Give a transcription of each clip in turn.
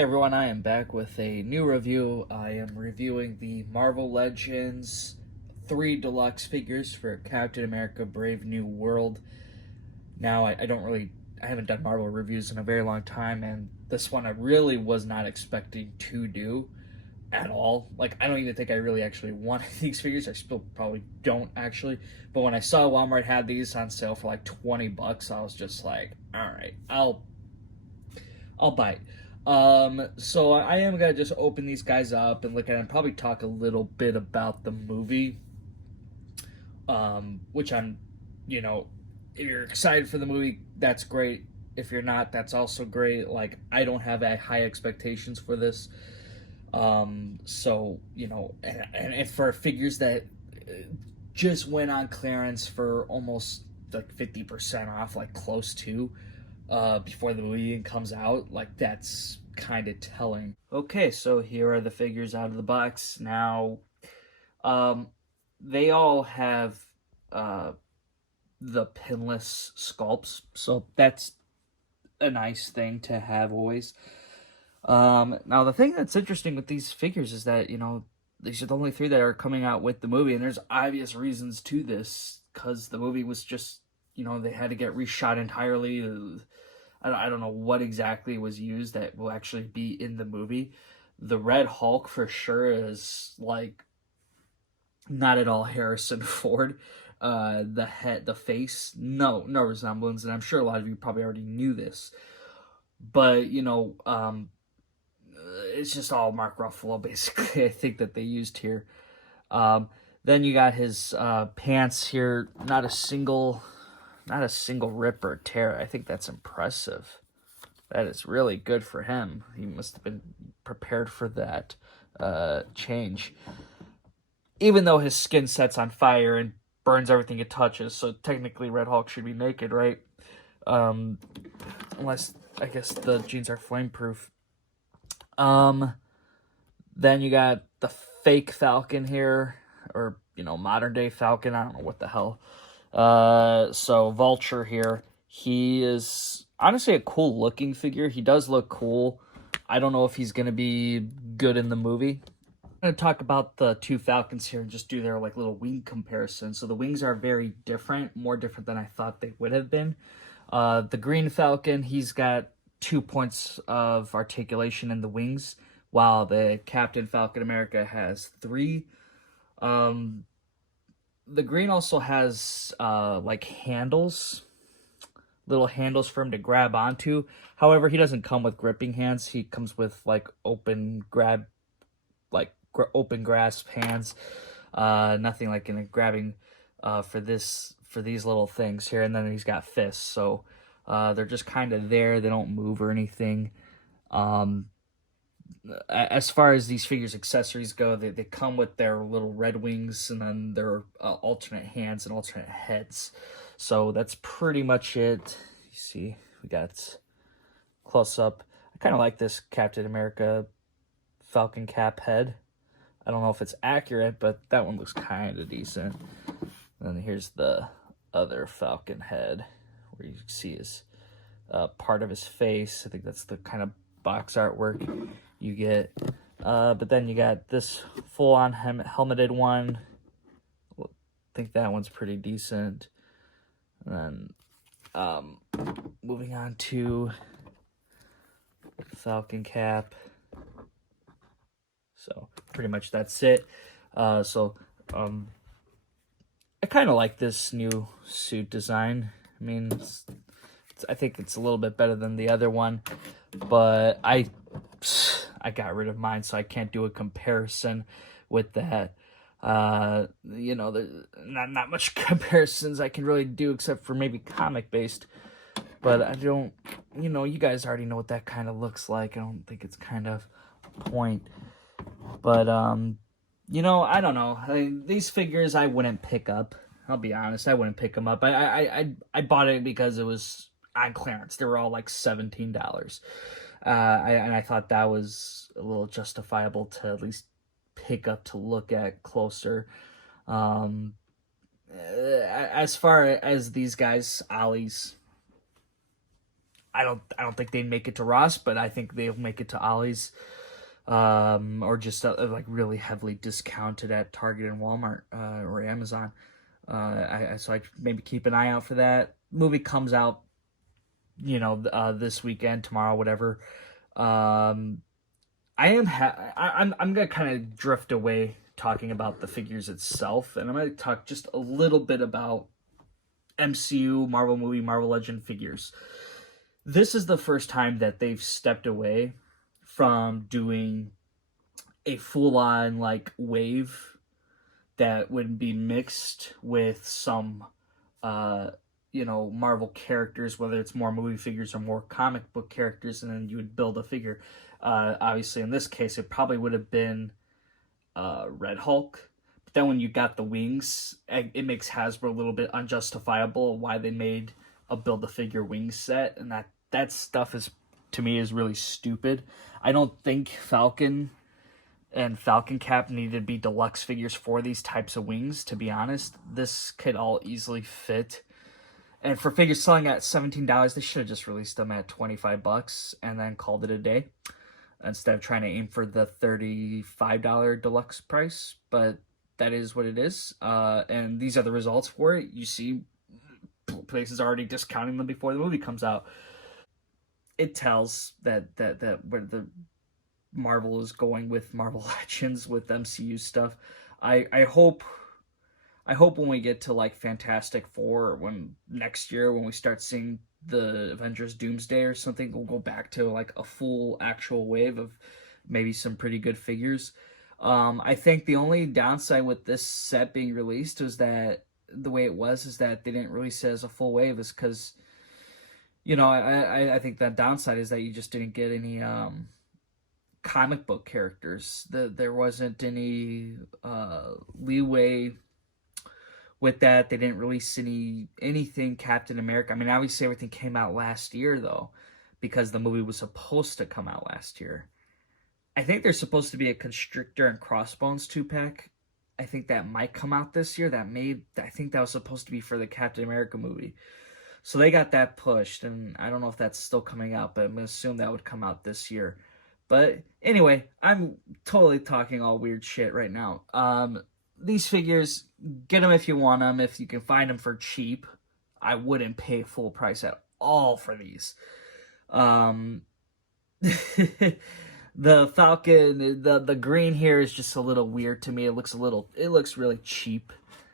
Hey everyone, I am back with a new review. I am reviewing the Marvel Legends 3 Deluxe figures for Captain America Brave New World. Now, I haven't done Marvel reviews in a very long time, and this one I really was not expecting to do at all. Like, I don't even think I really actually wanted these figures. I still probably don't actually. But when I saw Walmart had these on sale for like 20 bucks, I was just like, alright, I'll bite. So I am gonna just open these guys up and look at them, probably talk a little bit about the movie. Which if you're excited for the movie, that's great. If you're not, that's also great. Like, I don't have high expectations for this. And for figures that just went on clearance for almost like 50% off, like close to, before the movie comes out, like that's kind of telling. Okay, so here are the figures out of the box. Now, um, they all have uh, the pinless sculpts, so that's a nice thing to have always. Now the thing that's interesting with these figures is that, these are the only three that are coming out with the movie, and there's obvious reasons to this, because the movie was just, they had to get reshot entirely. I don't know what exactly was used that will actually be in the movie. The Red Hulk for sure is like not at all Harrison Ford. The head, the face, no resemblance, and I'm sure a lot of you probably already knew this. But it's just all Mark Ruffalo basically. I think that they used here. Then you got his pants here. Not a single rip or tear. I think that's impressive. That is really good for him. He must have been prepared for that change. Even though his skin sets on fire and burns everything it touches, so technically Red Hulk should be naked, right? Unless, I guess, the jeans are flameproof. Then you got the fake Falcon here, or, modern day Falcon. I don't know what the hell. So Vulture here. He is honestly a cool looking figure. He does look cool. I don't know if he's going to be good in the movie. I'm going to talk about the two Falcons here and just do their like little wing comparison. So the wings are very different, more different than I thought they would have been. The Green Falcon, he's got 2 points of articulation in the wings, while the Captain Falcon America has 3. The green also has like handles, little handles for him to grab onto. However, he doesn't come with gripping hands. He comes with like open grasp hands. Nothing like in a grabbing for these little things here. And then he's got fists, so they're just kind of there. They don't move or anything. As far as these figures' accessories go, they come with their little red wings and then their alternate hands and alternate heads. So that's pretty much it. You see, we got close up. I kind of like this Captain America Falcon cap head. I don't know if it's accurate, but that one looks kind of decent. And then here's the other Falcon head, where you see his part of his face. I think that's the kind of box artwork you get. But then you got this full-on helmeted one. I think that one's pretty decent. And then moving on to Falcon cap. So pretty much that's it. I kind of like this new suit design. I mean, I think it's a little bit better than the other one, but I got rid of mine, so I can't do a comparison with that. There's not much comparisons I can really do except for maybe comic based, but I don't, you guys already know what that kind of looks like. I don't think it's kind of a point, but I don't know. These figures I wouldn't pick up. I'll be honest, I wouldn't pick them up. I bought it because it was on clearance. They were all like $17. And I thought that was a little justifiable to at least pick up to look at closer. As far as these guys, Ollie's, I don't think they'd make it to Ross, but I think they'll make it to Ollie's, or just like really heavily discounted at Target and Walmart, or Amazon. So I maybe keep an eye out for that. Movie comes out, this weekend, tomorrow, whatever. Um, I'm gonna kind of drift away talking about the figures itself, and I'm gonna talk just a little bit about MCU Marvel movie Marvel Legend figures. This is the first time that they've stepped away from doing a full on like wave that would be mixed with some uh Marvel characters, whether it's more movie figures or more comic book characters, and then you would build a figure. Obviously in this case it probably would have been Red Hulk. But then when you got the wings, it makes Hasbro a little bit unjustifiable why they made a build a figure wing set, and that stuff is, to me, is really stupid. I don't think Falcon and Falcon Cap needed to be deluxe figures for these types of wings, to be honest. This could all easily fit. And for figures selling at $17, they should have just released them at $25 and then called it a day, instead of trying to aim for the $35 deluxe price. But that is what it is. And these are the results for it. You see places already discounting them before the movie comes out. It tells that where the Marvel is going with Marvel Legends, with MCU stuff. I hope when we get to like Fantastic Four, when next year when we start seeing the Avengers Doomsday or something, we'll go back to like a full actual wave of maybe some pretty good figures. I think the only downside with this set being released was that the way it was is that they didn't release it as a full wave, is because I think that downside is that you just didn't get any comic book characters. There wasn't any leeway with that. They didn't release anything Captain America. I mean, obviously everything came out last year though, because the movie was supposed to come out last year. I think there's supposed to be a Constrictor and Crossbones 2-pack. I think that might come out this year. I think that was supposed to be for the Captain America movie. So they got that pushed, and I don't know if that's still coming out, but I'm going to assume that would come out this year. But anyway, I'm totally talking all weird shit right now. These figures, get them if you want them, if you can find them for cheap. I wouldn't pay full price at all for these. The Falcon, the green here is just a little weird to me. It looks really cheap.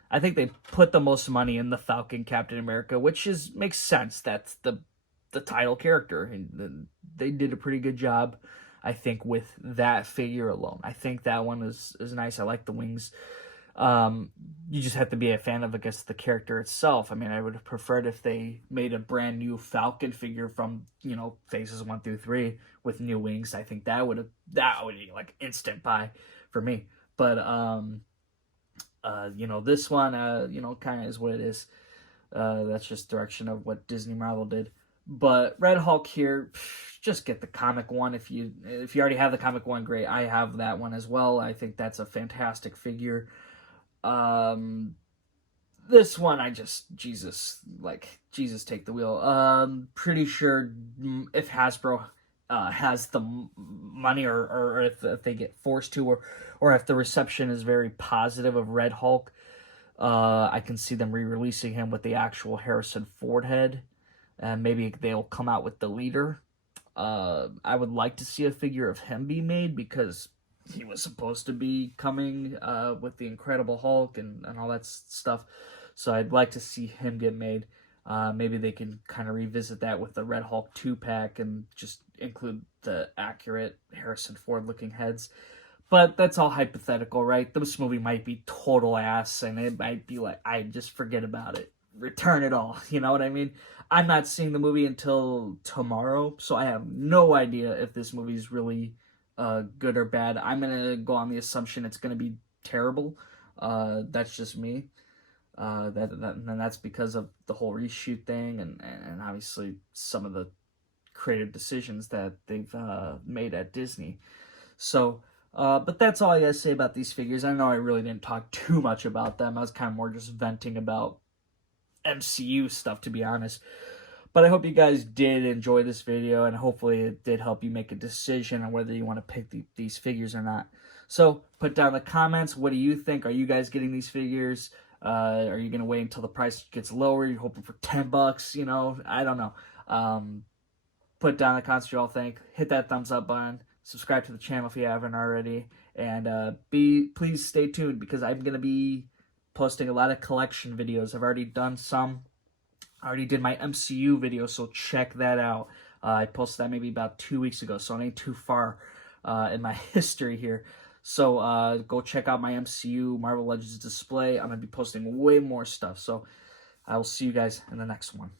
I think they put the most money in the Falcon Captain America, which makes sense. That's the title character, and they did a pretty good job, I think, with that figure alone. I think that one is nice. I like the wings. You just have to be a fan of, I guess, the character itself. I mean, I would have preferred if they made a brand new Falcon figure from, phases 1 through 3 with new wings. I think that would be like instant buy for me. But this one, kind of is what it is. That's just direction of what Disney Marvel did. But Red Hulk here, just get the comic one. If you already have the comic one, great. I have that one as well. I think that's a fantastic figure. This one, Jesus take the wheel. Pretty sure if Hasbro has the money, or if they get forced to, or if the reception is very positive of Red Hulk, I can see them re-releasing him with the actual Harrison Ford head, and maybe they'll come out with the leader. I would like to see a figure of him be made, because he was supposed to be coming with the Incredible Hulk and all that stuff. So I'd like to see him get made. Maybe they can kind of revisit that with the Red Hulk 2-pack and just include the accurate Harrison Ford looking heads. But that's all hypothetical, right? This movie might be total ass, and it might be like, I just forget about it. Return it all. You know what I mean? I'm not seeing the movie until tomorrow, so I have no idea if this movie is really good or bad. I'm going to go on the assumption it's going to be terrible. That's just me. And that's because of the whole reshoot thing, and obviously some of the creative decisions that they've made at Disney. So, but that's all I gotta say about these figures. I know I really didn't talk too much about them. I was kind of more just venting about MCU stuff, to be honest. But I hope you guys did enjoy this video, and hopefully it did help you make a decision on whether you want to pick these figures or not. So put down in the comments, what do you think? Are you guys getting these figures? Are you going to wait until the price gets lower? You're hoping for $10, you know? I don't know. Put down in the comments what you all think. Hit that thumbs up button. Subscribe to the channel if you haven't already. And please stay tuned, because I'm going to be posting a lot of collection videos. I've already done some. I already did my MCU video, so check that out. I posted that maybe about 2 weeks ago, so I ain't too far in my history here. So go check out my MCU Marvel Legends display. I'm going to be posting way more stuff. So I will see you guys in the next one.